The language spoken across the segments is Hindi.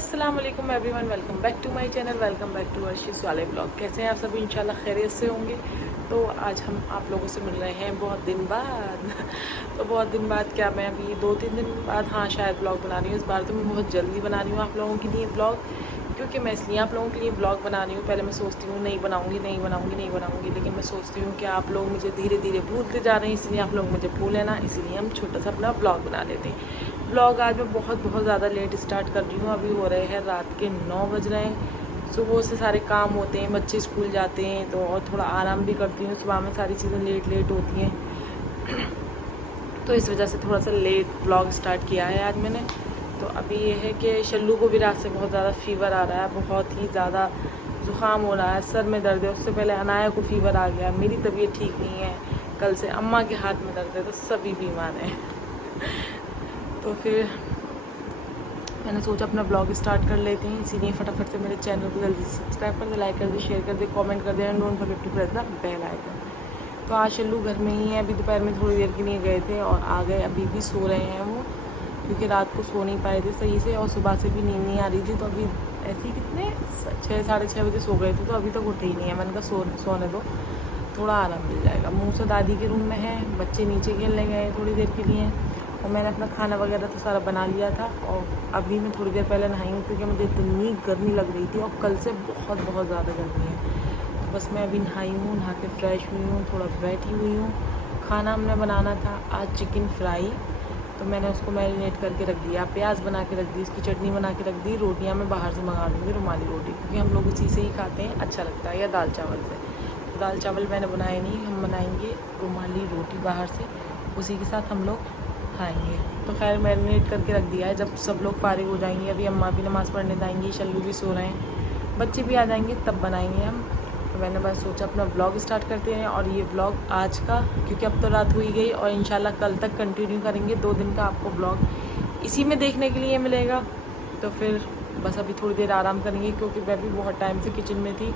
अस्सलाम वालेकुम everyone, welcome back to my channel, welcome back to अर्शिस वाले ब्लॉग। कैसे हैं आप सभी? इंशाल्लाह खैरियत से होंगे। तो आज हम आप लोगों से मिल रहे हैं बहुत दिन बाद तो बहुत दिन बाद क्या, मैं अभी 2-3 दिन बाद हाँ शायद ब्लॉग बना रही हूँ। इस बार तो मैं बहुत जल्दी बना रही हूँ आप लोगों के लिए ब्लॉग, क्योंकि मैं इसलिए आप लोगों के लिए ब्लॉग बना रही हूँ। पहले मैं सोचती हूँ नहीं बनाऊँगी, लेकिन मैं सोचती हूँ कि आप लोग मुझे धीरे धीरे भूलते जा रहे हैं, इसलिए आप लोग मुझे भूलें ना, इसलिए हम छोटा सा अपना ब्लॉग बना लेते हैं। ब्लॉग आज मैं बहुत ज़्यादा लेट स्टार्ट कर रही हूँ। अभी हो रहे हैं रात के 9 बज रहे हैं। सुबह से सारे काम होते हैं, बच्चे स्कूल जाते हैं, तो और थोड़ा आराम भी करती हूँ। सुबह में सारी चीज़ें लेट होती हैं तो इस वजह से थोड़ा सा लेट ब्लॉग स्टार्ट किया है आज मैंने। तो अभी ये है कि शल्लू को भी रात से बहुत ज़्यादा फ़ीवर आ रहा है, बहुत ही ज़्यादा ज़ुकाम हो रहा है, सर में दर्द है। उससे पहले अनाया को फ़ीवर आ गया, मेरी तबीयत ठीक नहीं है, कल से अम्मा के हाथ में दर्द है, तो सभी बीमार हैं तो फिर मैंने सोचा अपना ब्लॉग स्टार्ट कर लेते हैं, इसीलिए फटाफट से मेरे चैनल को जल्दी से सब्सक्राइब कर दे, लाइक कर दे, शेयर कर दे, कमेंट कर दे and don't forget to press the bell icon. तो आज शल्लू घर में ही है, अभी दोपहर में थोड़ी देर के लिए गए थे और आ गए। अभी भी सो रहे हैं वो, क्योंकि रात को सो नहीं पाए थे सही से और सुबह से भी नींद नहीं आ रही थी। तो अभी ऐसे ही कितने 6-6:30 बजे सो गए थे, तो अभी तक उठे ही नहीं है। मैंने कहा सोने दो, थोड़ा आराम मिल जाएगा। मूसा दादी के रूम में है, बच्चे नीचे खेलने गए थोड़ी देर के लिए, और मैंने अपना खाना वगैरह तो सारा बना लिया था। और अभी मैं थोड़ी देर पहले नहाई हूँ, क्योंकि मुझे इतनी गर्मी लग रही थी और कल से बहुत ज़्यादा गर्मी है। तो बस मैं अभी नहाई हूँ, नहा के फ्रेश हुई हूँ, थोड़ा बैठी हुई हूँ। खाना हमने बनाना था आज चिकन फ्राई, तो मैंने उसको मैरिनेट करके रख दिया, प्याज बना के रख दी, उसकी चटनी बना के रख दी। रोटियाँ मैं बाहर से मंगा लूँगी, रुमाली रोटी, क्योंकि हम लोग उसी से ही खाते हैं, अच्छा लगता है, या दाल चावल से। तो दाल चावल मैंने बनाए नहीं, हम बनाएंगे रुमाली रोटी बाहर से, उसी के साथ हम लोग खाएंगे। तो खैर मैरिनेट करके रख दिया है, जब सब लोग फारिग हो जाएंगे, अभी अम्मा भी नमाज़ पढ़ने जाएंगी, शल्लू भी सो रहे हैं, बच्चे भी आ जाएंगे, तब बनाएंगे हम। तो मैंने बस सोचा अपना व्लॉग स्टार्ट करते हैं। और ये व्लॉग आज का, क्योंकि अब तो रात हुई गई, और इंशाल्लाह कल तक कंटिन्यू करेंगे। 2 दिन का आपको व्लॉग इसी में देखने के लिए मिलेगा। तो फिर बस अभी थोड़ी देर आराम करेंगे, क्योंकि मैं भी बहुत टाइम से किचन में थी।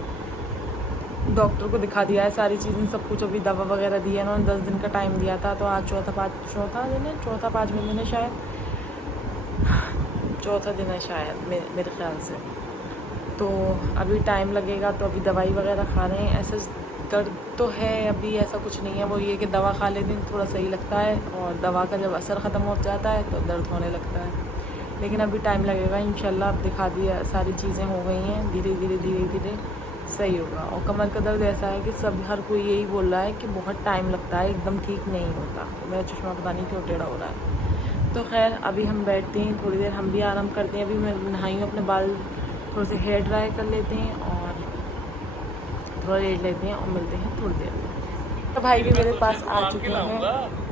डॉक्टर को दिखा दिया है सारी चीज़ें, सब कुछ, अभी दवा वगैरह दी है उन्होंने, 10 दिन का टाइम दिया था। तो आज चौथा पाँचवें दिन है शायद, चौथा दिन है शायद मेरे ख्याल से। तो अभी टाइम लगेगा, तो अभी दवाई वगैरह खा रहे हैं। ऐसा दर्द तो है अभी, ऐसा कुछ नहीं है, वो ये कि दवा खा लेते हैं थोड़ा सही लगता है, और दवा का जब असर ख़त्म हो जाता है तो दर्द होने लगता है। लेकिन अभी टाइम लगेगा इंशाल्लाह। अब दिखा दिया, सारी चीज़ें हो गई हैं, धीरे धीरे सही होगा। और कमर का दर्द ऐसा है कि सब हर कोई यही बोल रहा है कि बहुत टाइम लगता है, एकदम ठीक नहीं होता। तो मेरा चश्मा पता नहीं क्यों टेढ़ा हो रहा है। तो खैर अभी हम बैठते हैं, थोड़ी देर हम भी आराम करते हैं। अभी मैं नहाई हूँ, अपने बाल थोड़े से हेयर ड्राई कर लेते हैं और थोड़ा लेट लेते हैं, और मिलते हैं थोड़ी देर में। तो भाई भी मेरे पास आ चुके हैं,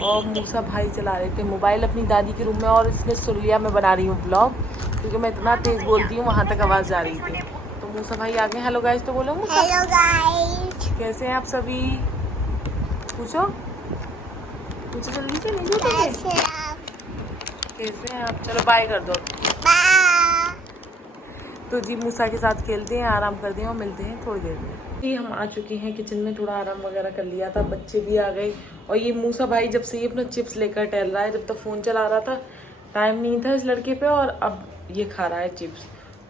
और मूसा भाई चला रहे थे मोबाइल अपनी दादी के रूम में, और इसने सुन लिया मैं बना रही हूँ ब्लॉग, क्योंकि मैं इतना तेज़ बोलती हूँ, वहाँ तक आवाज़ जा रही थी। तो मूसा भाई आ गए। हेलो गाइस तो बोलो मूसा। हेलो गाइस, कैसे हैं आप सभी? पूछो जल्दी से, नहीं कैसे आप? कैसे हैं आप? चलो बाय कर दो। बाय। तो जी मूसा के साथ खेलते हैं, आराम करते हैं, और मिलते हैं थोड़ी देर में। जी हम आ चुके हैं किचन में, थोड़ा आराम वगैरह कर लिया था, बच्चे भी आ गए। और ये मूसा भाई जब से ये अपना चिप्स लेकर टहल रहा है, जब तक फ़ोन चला रहा था टाइम नहीं था इस लड़के पे, और अब ये खा रहा है चिप्स।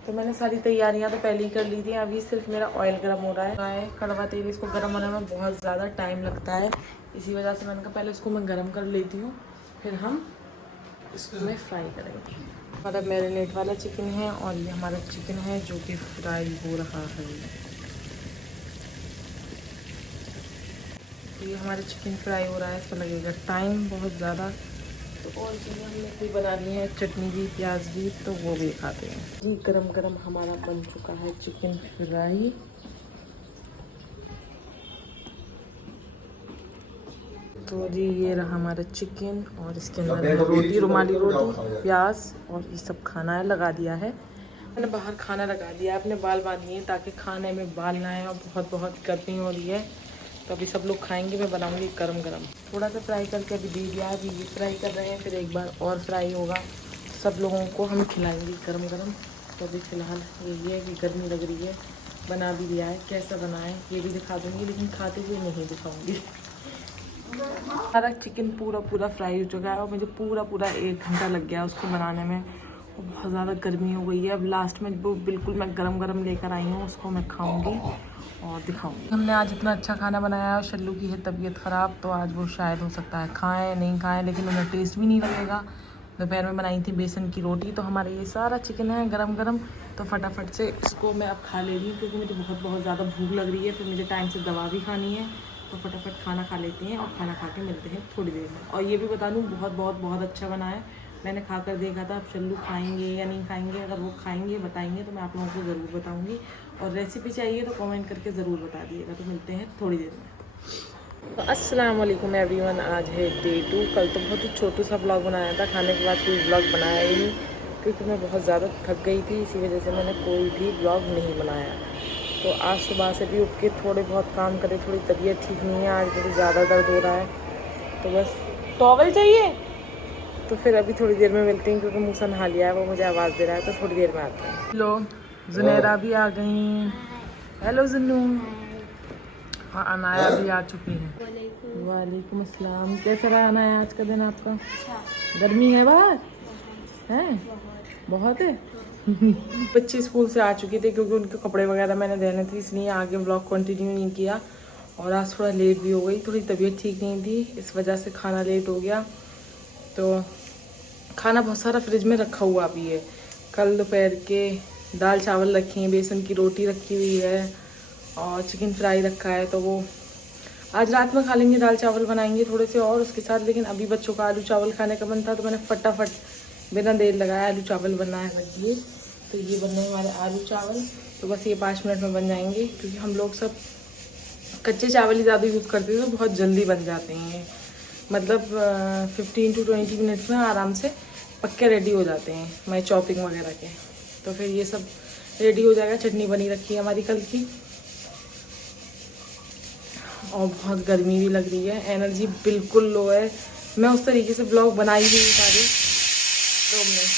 तो मैंने सारी तैयारियां तो पहले ही कर ली थी, अभी सिर्फ मेरा ऑयल गर्म हो रहा है। कड़वा तेल, इसको गर्म होने में बहुत ज़्यादा टाइम लगता है, इसी वजह से मैंने कहा पहले इसको मैं गर्म कर लेती हूँ, फिर हम इसको मैं फ्राई करेंगे। हमारा मैरिनेट वाला चिकन है, और ये हमारा चिकन है जो कि फ्राई हो रहा है। तो ये हमारा चिकन फ्राई हो रहा है, तो लगेगा टाइम बहुत ज़्यादा। तो और चीज़ें हमने कोई बनानी है, चटनी भी, प्याज भी, तो वो भी खाते हैं जी। गरम गरम हमारा बन चुका है चिकन फ्राई। तो जी ये रहा हमारा चिकन, और इसके अंदर रोटी, रुमाली रोटी, प्याज, और ये सब खाना है लगा दिया है। मैंने बाहर खाना लगा दिया है, अपने बाल बांधिए ताकि खाने में बाल ना आए, और बहुत गर्मी हो रही है। तो अभी सब लोग खाएंगे, मैं बनाऊंगी गरम गरम। थोड़ा सा फ्राई करके अभी दे दिया, अभी ये फ्राई कर रहे हैं, फिर एक बार और फ्राई होगा, सब लोगों को हम खिलाएंगे गरम गरम। तो अभी फ़िलहाल यही है कि गर्मी लग रही है, बना भी दिया है, कैसा बना है ये भी दिखा दूँगी, लेकिन खाते हुए नहीं दिखाऊँगी। हमारा चिकन पूरा फ्राई हो चुका है, और मुझे पूरा 1 घंटा लग गया उसको बनाने में। बहुत ज़्यादा गर्मी हो गई है। अब लास्ट में वो बिल्कुल मैं गरम गरम लेकर आई हूँ, उसको मैं खाऊंगी और दिखाऊंगी। हमने आज इतना अच्छा खाना बनाया है। शल्लू की है तबीयत ख़राब, तो आज वो शायद हो सकता है खाएं नहीं खाएं, लेकिन उन्हें टेस्ट भी नहीं लगेगा। दोपहर में बनाई थी बेसन की रोटी, तो हमारे ये सारा चिकन है गरम गरम, तो फटाफट से इसको मैं अब खा ले रही हूँ क्योंकि मुझे बहुत ज़्यादा भूख लग रही है। फिर मुझे टाइम से दवा भी खानी है, तो फटाफट खाना खा लेते हैं और खाना खा के मिलते हैं थोड़ी देर में। और ये भी बता दूँ बहुत अच्छा बना है। मैंने खा कर देखा था, अब शल्लू खाएंगे या नहीं खाएंगे। अगर वो खाएंगे बताएंगे तो मैं आप लोगों को ज़रूर बताऊँगी। और रेसिपी चाहिए तो कमेंट करके ज़रूर बता दिएगा। तो मिलते हैं थोड़ी देर में। तो अस्सलाम वालेकुम एवरीवन, आज है डे 2। कल तो बहुत ही छोटू सा ब्लॉग बनाया था, खाने के बाद कोई ब्लॉग बनाया ही नहीं क्योंकि मैं बहुत ज़्यादा थक गई थी। इसी वजह से मैंने कोई भी ब्लॉग नहीं बनाया। तो आज सुबह से भी उठ के थोड़े बहुत काम करे, थोड़ी तबीयत ठीक नहीं है, आज बहुत ज़्यादा दर्द हो रहा है। तो बस टॉवल चाहिए, तो फिर अभी थोड़ी देर में मिलते हैं क्योंकि मूसा नहा लिया है, वो मुझे आवाज़ दे रहा है। तो थोड़ी देर में आते हैं। लो जुनैरा भी आ गई। हेलो जुन्नू। हाँ, अनाया भी आ चुकी है। वालेकुम अस्सलाम। कैसा रहा अनाया आज का दिन आपका? गर्मी है बाहर? है बहुत है। बच्चे स्कूल से आ चुके थे क्योंकि उनके कपड़े वगैरह मैंने देने थे, इसलिए आगे ब्लॉग कंटिन्यू नहीं किया। और आज थोड़ा लेट भी हो गई, थोड़ी तबीयत ठीक नहीं थी, इस वजह से खाना लेट हो गया। तो खाना बहुत सारा फ्रिज में रखा हुआ भी है। कल दोपहर के दाल चावल रखे हैं, बेसन की रोटी रखी हुई है और चिकन फ्राई रखा है। तो वो आज रात में खा लेंगे, दाल चावल बनाएंगे थोड़े से और उसके साथ। लेकिन अभी बच्चों का आलू चावल खाने का मन था, तो मैंने फटाफट बिना देर लगाया आलू चावल बनाए लगी। तो ये बन रहे हमारे आलू चावल। तो बस ये 5 मिनट में बन जाएंगे क्योंकि हम लोग सब कच्चे चावल ही ज़्यादा यूज़ करते हैं, तो बहुत जल्दी बन जाते हैं। मतलब 15 to 20 मिनट्स में आराम से पक्के रेडी हो जाते हैं, मैं चॉपिंग वगैरह के। तो फिर ये सब रेडी हो जाएगा। चटनी बनी रखी है हमारी कल की। और बहुत गर्मी भी लग रही है, एनर्जी बिल्कुल लो है। मैं उस तरीके से ब्लॉग बना ही नहीं पा रही 2 मिनट,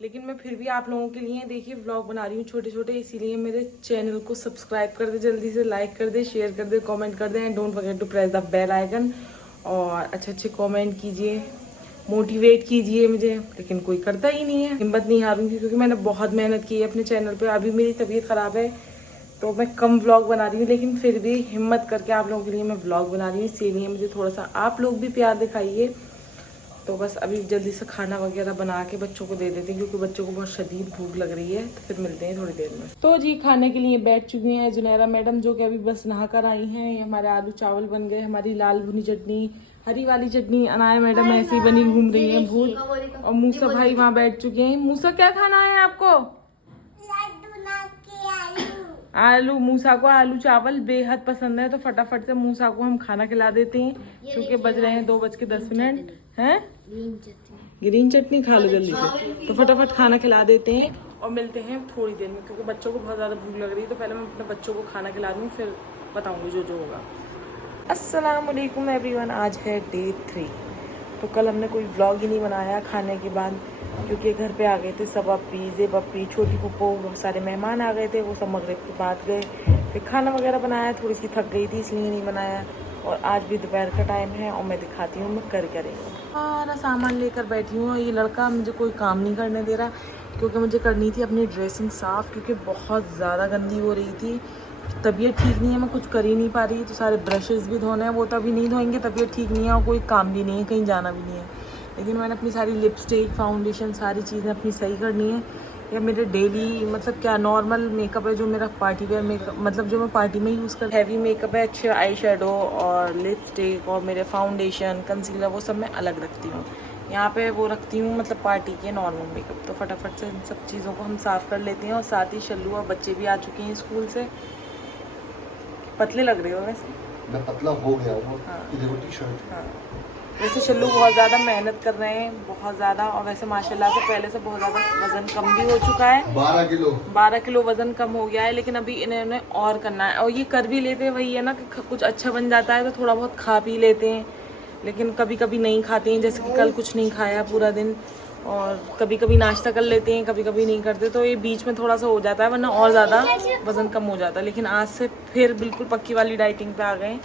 लेकिन मैं फिर भी आप लोगों के लिए देखिए ब्लॉग बना रही हूँ छोटे छोटे। इसीलिए मेरे चैनल को सब्सक्राइब कर दे, जल्दी से लाइक कर दे, शेयर कर दे, कमेंट कर दे and don't forget to press the bell icon. और अच्छे कमेंट कीजिए, मोटिवेट कीजिए मुझे, लेकिन कोई करता ही नहीं है। हिम्मत नहीं हारूंगी क्योंकि मैंने बहुत मेहनत की है अपने चैनल पे। अभी मेरी तबीयत ख़राब है तो मैं कम व्लॉग बना रही हूँ, लेकिन फिर भी हिम्मत करके आप लोगों के लिए मैं व्लॉग बना रही हूँ। इसीलिए मुझे थोड़ा सा आप लोग भी प्यार दिखाइए। तो बस अभी जल्दी से खाना वगैरह बना के बच्चों को दे देती हूँ क्योंकि बच्चों को बहुत शदीद भूख लग रही है। तो फिर मिलते हैं थोड़ी देर में। तो जी खाने के लिए बैठ चुकी हैं जुनैरा मैडम, जो कि अभी बस नहा कर आई हैं। ये हमारे आलू चावल बन गए, हमारी लाल भुनी चटनी, हरी वाली चटनी। अनाया मैडम ऐसे ही बनी घूम रही है भूत। और मूसा भाई वहाँ बैठ चुके हैं। मूसा क्या खाना है आपको? आलू। मूसा को आलू चावल बेहद पसंद है, तो फटाफट से मूसा को हम खाना खिला देते हैं क्योंकि बज रहे हैं 2:10 हैं। ग्रीन चटनी खा लो जल्दी से। तो फटाफट खाना खिला देते हैं और मिलते हैं थोड़ी देर में क्योंकि बच्चों को बहुत ज़्यादा भूख लग रही है। तो पहले मैं अपने बच्चों को खाना खिला दूँ, फिर बताऊँगी जो होगा। अस्सलाम वालेकुम एवरीवन, आज है डे 3। तो कल हमने कोई व्लॉग ही नहीं बनाया खाने के बाद क्योंकि घर पे आ गए थे सब अप्पी, ज़ेब अप्पी, छोटी पप्पो, बहुत सारे मेहमान आ गए थे। वो सब मगरिब के बाद गए। फिर खाना वगैरह बनाया, थोड़ी सी थक गई थी इसलिए नहीं बनाया। और आज भी दोपहर का टाइम है और मैं दिखाती हूँ मैं कर क्या रही हूँ। सारा सामान लेकर बैठी हूँ। ये लड़का मुझे कोई काम नहीं करने दे रहा क्योंकि मुझे करनी थी अपनी ड्रेसिंग साफ़ क्योंकि बहुत ज़्यादा गंदी हो रही थी। तबीयत ठीक नहीं है, मैं कुछ कर ही नहीं पा रही। तो सारे ब्रशेज़ भी धोने हैं, वो तो अभी नहीं धोएंगे, तबीयत ठीक नहीं है और कोई काम भी नहीं है, कहीं जाना भी नहीं है। लेकिन मैंने अपनी सारी लिपस्टिक, फाउंडेशन, सारी चीज़ें अपनी सही करनी है। या मेरे डेली मतलब क्या नॉर्मल मेकअप है जो मेरा पार्टी वेयर मेकअप, मतलब जो मैं पार्टी में यूज़ कर हैवी मेकअप है, अच्छे आई शेडो और लिपस्टिक और मेरे फाउंडेशन, कंसीलर, वो सब मैं अलग रखती हूँ। यहाँ पे वो रखती हूँ मतलब पार्टी के नॉर्मल मेकअप। तो फटाफट से इन सब चीज़ों को हम साफ़ कर लेते हैं। और साथ ही शल्लू और बच्चे भी आ चुके हैं स्कूल से। पतले लग रहे हो वैसे। मैं पतला हो गया हूँ। हाँ। ये देखो टी-शर्ट। हाँ, वैसे शल्लू बहुत ज़्यादा मेहनत कर रहे हैं, बहुत ज़्यादा। और वैसे माशाल्लाह से पहले से बहुत ज़्यादा वज़न कम भी हो चुका है। 12 किलो वज़न कम हो गया है। लेकिन अभी इन्हें और करना है। और ये कर भी लेते हैं, वही है ना कि कुछ अच्छा बन जाता है तो थोड़ा बहुत खा पी लेते हैं। लेकिन कभी कभी नहीं खाते हैं, जैसे कि कल कुछ नहीं खाया पूरा दिन। और कभी कभी नाश्ता कर लेते हैं, कभी कभी नहीं करते। तो ये बीच में थोड़ा सा हो जाता है, वरना और ज़्यादा वज़न कम हो जाता है। लेकिन आज से फिर बिल्कुल पक्की वाली डाइटिंग पे आ गए,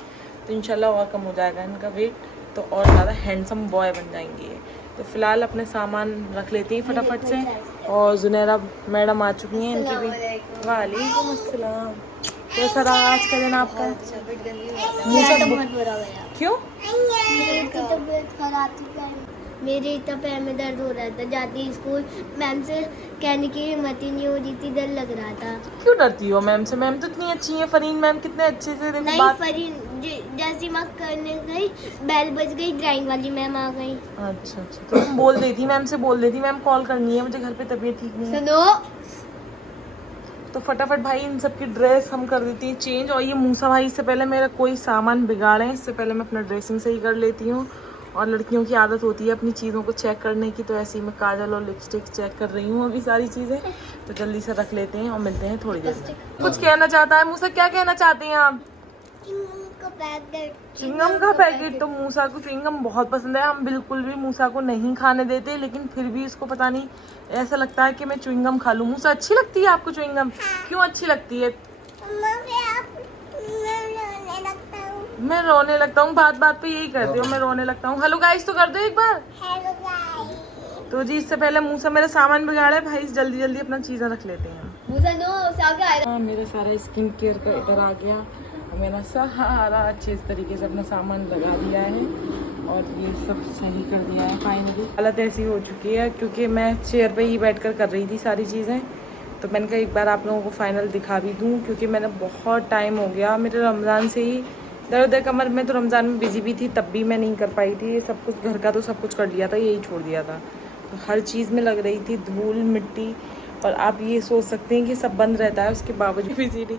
तो इंशाल्लाह और कम हो जाएगा इनका वेट, तो और ज़्यादा हैंडसम बॉय बन जाएंगे। तो फिलहाल अपने सामान रख लेती हैं फटाफट से। और जुनैरा मैडम आ चुकी हैं, इनकी भी। वालेकुम अस्सलाम। कैसा रहा आज का दिन आपका? बहुत बुरा गया। क्यों? मेरी तबीयत खराब थी, मेरे इतना पैर में दर्द हो रहा था। जाती स्कूल मैम से कहने की हिम्मत ही नहीं हो रही थी, डर लग रहा था। क्यों डरती हो मैम से? मैम तो इतनी अच्छी है, फरीन मैम कितने अच्छे से देखो नहीं बात। जैसी मैं करने गई बेल बज गई, ड्राइंग वाली मैम आ गई। अच्छा अच्छा, तो तुम बोल देती, मैम से बोल देती, मैम कॉल करनी है मुझे, घर पे तबीयत ठीक नहीं है। सुनो, तो फटाफट भाई इन सब की ड्रेस हम कर देती हैं चेंज। और ये मूसा भाई, इससे पहले मेरा कोई सामान बिगाड़े इससे पहले मैं अपना ड्रेसिंग सही कर लेती हूँ। और लड़कियों की आदत होती है अपनी चीज़ों को चेक करने की, तो ऐसे ही मैं काजल और लिपस्टिक चेक कर रही हूँ अभी सारी चीज़ें। तो जल्दी से रख लेते हैं और मिलते हैं थोड़ी देर में। कुछ कहना चाहता है मूसा? क्या कहना चाहते हैं आप? च्युइंगम का पैकेट। तो मूसा को च्युइंगम बहुत पसंद है, हम बिल्कुल भी मूसा को नहीं खाने देते, लेकिन फिर भी उसको पता नहीं ऐसा लगता है कि मैं च्युइंगम खा लूँ। मूसा अच्छी लगती है आपको च्युइंगम? क्यों अच्छी लगती है? मैं रोने लगता हूँ, बात बात पे यही करती हूँ, मैं रोने लगता हूँ। हेलो गाइस तो कर दो एक बार। तो जी इससे पहले मूसा मेरा सामान बिगाड़ा है भाई, जल्दी जल्दी अपना चीज़ें रख लेते हैं। हाँ, मेरा सारा स्किन केयर का इधर आ गया और मैंने सारा अच्छे तरीके से अपना सामान लगा दिया है और ये सब सही कर दिया है फाइनली। हालत ऐसी हो चुकी है क्योंकि मैं चेयर पे ही बैठकर कर रही थी सारी चीज़ें, तो मैंने कहा एक बार आप लोगों को फाइनल दिखा भी दूँ, क्योंकि मैंने बहुत टाइम हो गया मेरे रमज़ान से ही दर्द है कमर में। तो रमज़ान में बिजी भी थी, तब भी मैं नहीं कर पाई थी। ये सब कुछ घर का तो सब कुछ कर लिया था, यही छोड़ दिया था। तो हर चीज़ में लग रही थी धूल मिट्टी, और आप ये सोच सकते हैं कि सब बंद रहता है उसके बावजूद भी सीढ़ी।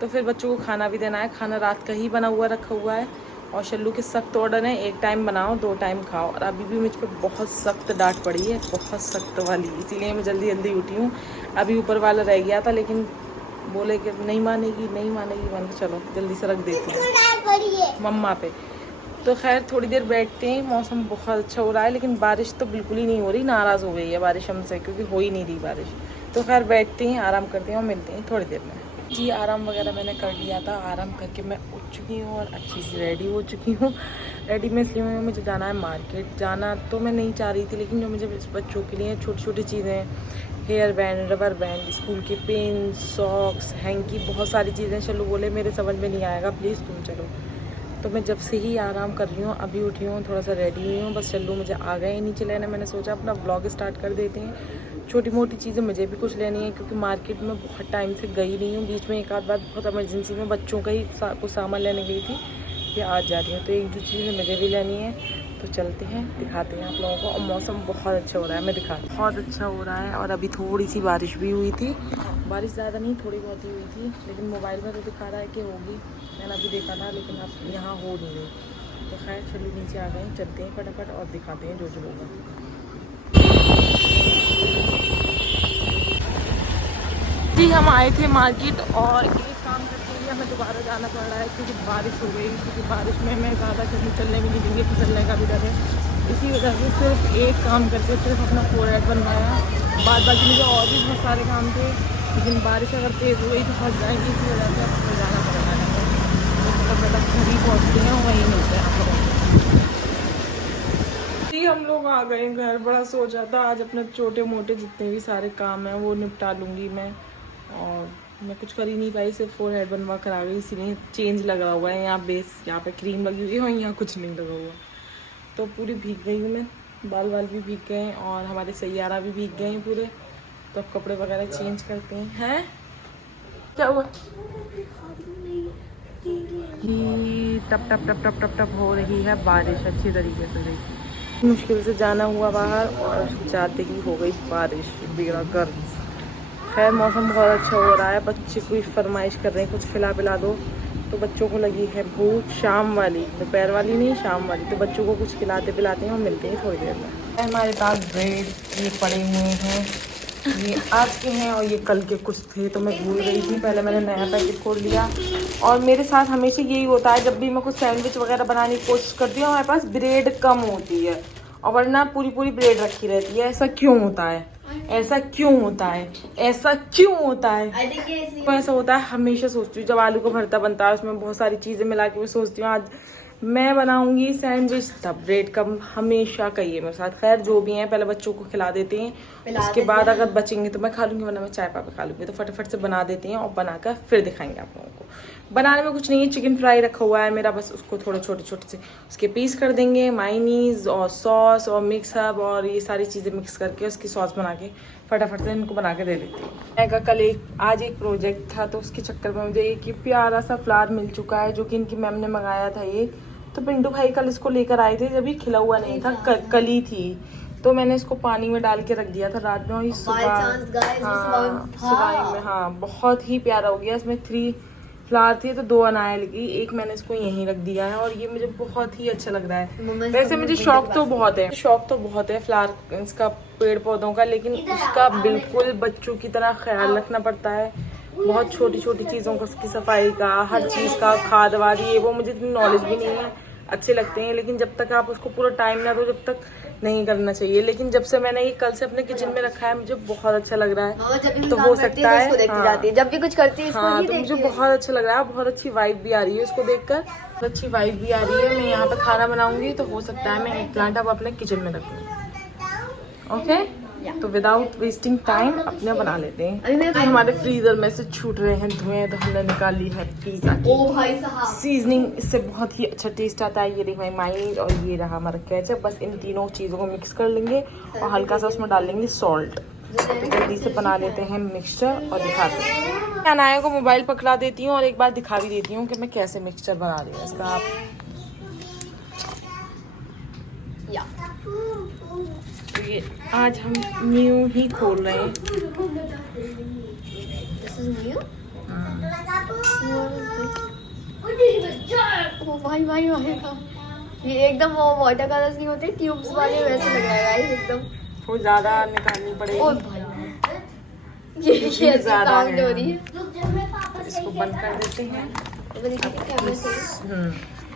तो फिर बच्चों को खाना भी देना है, खाना रात का ही बना हुआ रखा हुआ है। और शल्लू के सख्त ऑर्डर है, 1 टाइम बनाओ 2 टाइम खाओ। और अभी भी मुझ पर बहुत सख्त डांट पड़ी है, बहुत सख्त वाली, इसीलिए मैं जल्दी जल्दी उठी हूँ। अभी ऊपर वाला रह गया था, लेकिन बोले कि नहीं मानेगी नहीं मानेगी। मैंने चलो जल्दी से रख देती हूँ मम्मा पे। तो खैर थोड़ी देर बैठते हैं, मौसम बहुत अच्छा हो रहा है, लेकिन बारिश तो बिल्कुल ही नहीं हो रही, नाराज़ हो गई है बारिश हमसे, क्योंकि हो ही नहीं रही बारिश। तो खैर बैठते हैं, आराम करते हैं और मिलते हैं थोड़ी देर में। जी आराम वगैरह मैंने कर लिया था, आराम करके मैं उठ चुकी हूँ और अच्छी सी रेडी हो चुकी हूँ। रेडी में इसलिए मुझे जाना है मार्केट। जाना तो मैं नहीं चाह रही थी, लेकिन जो मुझे बच्चों के लिए छोटी छोटी चीज़ें, hair band, rubber band, school की पेन, सॉक्स, हैंकी, बहुत सारी चीज़ें। चलो बोले मेरे समझ में नहीं आएगा, प्लीज़ तुम चलो। तो मैं जब से ही आराम कर रही हूँ, अभी उठी हूँ, थोड़ा सा रेडी हुई हूँ, बस चल्लू मुझे आ गए नीचे लेने। मैंने सोचा अपना व्लॉग स्टार्ट कर देते हैं। छोटी मोटी चीज़ें मुझे भी कुछ लेनी है, क्योंकि मार्केट में बहुत टाइम से गई नहीं हूँ। बीच में एक आध बार बहुत इमरजेंसी में बच्चों का ही कुछ सामान लेने गई थी, ये आज जा रही हूँ। तो एक दो चीज़ें मुझे भी लेनी है, तो चलते हैं, दिखाते हैं आप लोगों को। और मौसम बहुत अच्छा हो रहा है, मैं दिखाती हूँ। बहुत अच्छा हो रहा है, और अभी थोड़ी सी बारिश भी हुई थी, बारिश ज़्यादा नहीं, थोड़ी बहुत ही हुई थी, लेकिन मोबाइल में तो दिखा रहा है कि होगी। मैंने अभी देखा था, लेकिन अब यहाँ हो नहीं रही। तो खैर चलो नीचे आ गए, चलते हैं फटाफट और दिखाते हैं जो जो होगा। जी हम आए थे मार्केट, और एक काम करके लिए हमें दोबारा जाना पड़ रहा है, क्योंकि बारिश हो गई। क्योंकि बारिश में मैं ज़्यादा कहीं चलने भी नहीं दूँगी, फिसलने का भी डर है। इसी वजह से सिर्फ एक काम करके सिर्फ अपना फोरहेड बनवाया। बाद बाकी मुझे और भी बहुत सारे काम थे, लेकिन बारिश अगर तेज़ हो गई तो फंस जाएंगी, इसी वजह से अब जाना पड़ रहा है। तो बेटा घर ही पहुँचती हैं, वहीं मिलते हैं आप लोगों को। जी हम लोग आ गए घर। बड़ा सोचा था आज अपने छोटे मोटे जितने भी सारे काम हैं वो निपटा लूँगी मैं, और मैं कुछ कर ही नहीं पाई, सिर्फ फोरहेड बनवा कर आ गई। इसीलिए चेंज लगा हुआ है, यहाँ बेस, यहाँ पे क्रीम लगी हुई है और यहाँ कुछ नहीं लगा हुआ। तो पूरी भीग गई हूँ मैं, बाल भी भीग गए हैं, और हमारे सैयारा भी भीग गए हैं पूरे। तो अब कपड़े वगैरह चेंज करते हैं। क्या हुआ? टप टप टप टप टप टप हो रही है बारिश अच्छी तरीके से। देखिए मुश्किल से जाना हुआ बाहर, और जाते ही हो गई बारिश बिगड़ा कर। खैर मौसम बहुत अच्छा हो रहा है, बच्चे कोई फरमाइश कर रहे हैं कुछ खिला पिला दो। तो बच्चों को लगी है भूख, शाम वाली, दोपहर वाली नहीं, शाम वाली। तो बच्चों को कुछ खिलाते पिलाते हैं और मिलते हैं थोड़ी देर में। हमारे पास ब्रेड ये पड़े हुए हैं, ये आज के हैं और ये कल के कुछ थे, तो मैं भूल गई थी। पहले मैंने नया पैकेट खोल लिया। और मेरे साथ हमेशा यही होता है, जब भी मैं कुछ सैंडविच वगैरह बनाने की कोशिश करती हूँ, हमारे पास ब्रेड कम होती है, और वरना पूरी पूरी ब्रेड रखी रहती है। ऐसा क्यों होता है? ऐसा क्यों होता है? ऐसा क्यों होता है? तो ऐसा होता है, हमेशा सोचती हूँ जब आलू का भरता बनता है, उसमें बहुत सारी चीज़ें मिला के मैं सोचती हूँ आज मैं बनाऊंगी सैंडविच। तब ब्रेड का हमेशा कहिए मेरे साथ। खैर जो भी हैं पहले बच्चों को खिला देते हैं, उसके बाद अगर बचेंगे तो मैं खा लूंगी, वरना मैं चाय पापा खा लूंगी। तो फटाफट से बना देते हैं और बनाकर फिर दिखाएंगे आप लोगों को। बनाने में कुछ नहीं है, चिकन फ्राई रखा हुआ है मेरा, बस उसको थोड़े छोटे छोटे से उसके पीस कर देंगे। मायोनीज और सॉस और मिक्स अप और ये सारी चीज़ें मिक्स करके उसकी सॉस बना के फटाफट से इनको बना के दे देती हूँ। मैं का कल आज एक प्रोजेक्ट था, तो उसके चक्कर में मुझे एक प्यारा सा फ्लावर मिल चुका है जो कि इनकी मैम ने मंगाया था। ये तो पिंटू भाई कल इसको लेकर आए थे, जब ये खिला हुआ नहीं था, कल ही थी। तो मैंने इसको पानी में डाल के रख दिया था रात में, और ये सुबह में हाँ बहुत ही प्यारा हो गया। इसमें 3 फ्लावर थी तो 2 अनाया लगी, एक मैंने इसको यहीं रख दिया है, और ये मुझे बहुत ही अच्छा लग रहा है। वैसे मुझे शौक तो बहुत है फ्लावर इसका, पेड़ पौधों का, लेकिन उसका बिल्कुल बच्चों की तरह ख्याल रखना पड़ता है। बहुत छोटी छोटी चीज़ों का, उसकी सफाई का, हर चीज़ का, खाद वाद ये वो मुझे इतनी नॉलेज भी नहीं है। अच्छे लगते हैं लेकिन जब तक आप उसको पूरा टाइम ना दो, जब तक नहीं करना चाहिए। लेकिन जब से मैंने ये कल से अपने किचन में रखा है, मुझे बहुत अच्छा लग रहा है। तो हो सकता है जब भी कुछ करती है हाँ, तो मुझे बहुत अच्छा लग रहा है। बहुत अच्छी वाइब भी आ रही है उसको देखकर, बहुत अच्छी वाइब भी आ रही है। मैं यहाँ पे खाना बनाऊंगी तो हो सकता है मैं एक प्लांट अब अपने किचन में रखूँ। ओके, तो विदाउट वेस्टिंग टाइम अपने बना लेते हैं। तो हमारे फ्रीजर में से छूट रहे हैं धुएं, तो हमने निकाली है पिज़्ज़ा की सीजनिंग। इससे बहुत ही अच्छा टेस्ट आता है। ये देखो मायोनीज और ये रहा हमारा केचप। बस इन तीनों चीज़ों को मिक्स कर लेंगे और हल्का सा उसमें डाल लेंगे सॉल्ट। जल्दी से बना लेते हैं मिक्सचर और दिखाते हैं। अनाया को मोबाइल पकड़ा देती हूँ और एक बार दिखा भी देती हूँ कि मैं कैसे मिक्सचर बना रही हूँ इसका। आप तो ये आज हम न्यू ही खोल रहे हैं। भाई ये एकदम वो वाटर कलर्स नहीं होते ट्यूब्स वाले, वैसे लग रहा है गाइस एकदम। थोड़ी ज़्यादा निकालनी पड़ेगी। ओ भाई ये ज़्यादा हो रही है। इसको बंद कर देते हैं।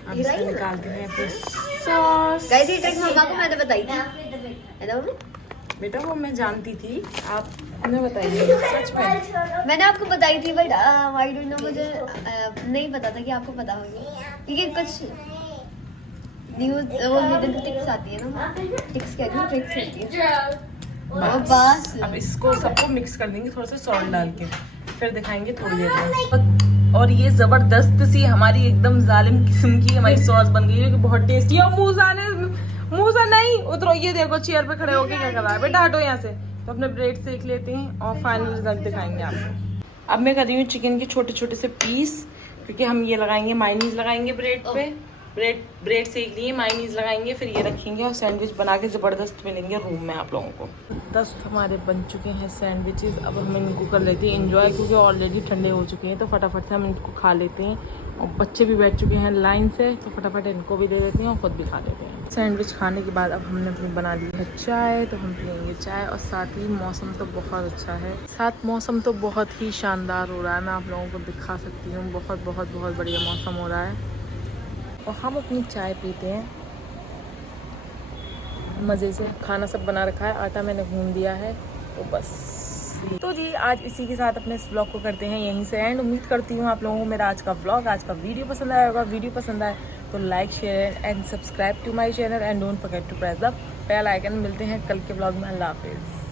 अब इसको निकालते हैं फिर सॉस। गाइस ये ट्रिक मम्मा को मैंने बताई थी, है ना बेटा? वो मैं जानती थी, आपने बताई सच में। मैंने आपको बताई थी, बट आई डोंट नो, मुझे नहीं पता था कि आपको पता होगी, क्योंकि कुछ न्यूज़ वो टिक्स आती है ना, टिक्स क्या है, ट्रिक्स होती है। बस अब इसको सबको मिक्स कर देंगे थोड़ा सा सॉल्ट डाल के, फिर दिखाएंगे थोड़ी देर में। और ये जबरदस्त सी हमारी एकदम जालिम किस्म की हमारी सॉस बन गई है, जो कि बहुत टेस्टी है। मूसा नहीं उतरो, ये देखो चेयर पे खड़े होके क्या कर रहा है। बेटा हटो यहाँ से। तो अपने ब्रेड सेक लेते हैं और फाइनल रिजल्ट दिखाएंगे आपको। अब मैं कर रही हूँ चिकन के छोटे छोटे से पीस, क्योंकि हम ये लगाएंगे, मायोनीज लगाएंगे ब्रेड पे। ब्रेड सेक लिए, मायोनीज लगाएंगे, फिर ये रखेंगे और सैंडविच बना के ज़बरदस्त मिलेंगे रूम में आप लोगों को। 10 हमारे बन चुके हैं सैंडविचेस। अब हम इनको कर लेते हैं एंजॉय, क्योंकि ऑलरेडी ठंडे हो चुके हैं। तो फटाफट से हम इनको खा लेते हैं, और बच्चे भी बैठ चुके हैं लाइन से, तो फटाफट इनको भी दे देते हैं और ख़ुद भी खा लेते हैं। सैंडविच खाने के बाद अब हमने अपनी बना ली है चाय, तो हम पियेंगे चाय। और साथ ही मौसम तो बहुत अच्छा है, मौसम तो बहुत ही शानदार हो रहा है। मैं आप लोगों को दिखा सकती हूँ, बहुत बहुत बहुत बढ़िया मौसम हो रहा है। और हम अपनी चाय पीते हैं मज़े से। खाना सब बना रखा है, आटा मैंने भून दिया है, तो बस। तो जी आज इसी के साथ अपने इस ब्लॉग को करते हैं यहीं से एंड। उम्मीद करती हूँ आप लोगों को मेरा आज का ब्लॉग, आज का वीडियो पसंद आया होगा। वीडियो पसंद आए तो like, share and subscribe to my channel and don't forget to press the bell icon. मिलते हैं कल के ब्लॉग में। अल्लाह हाफिज़।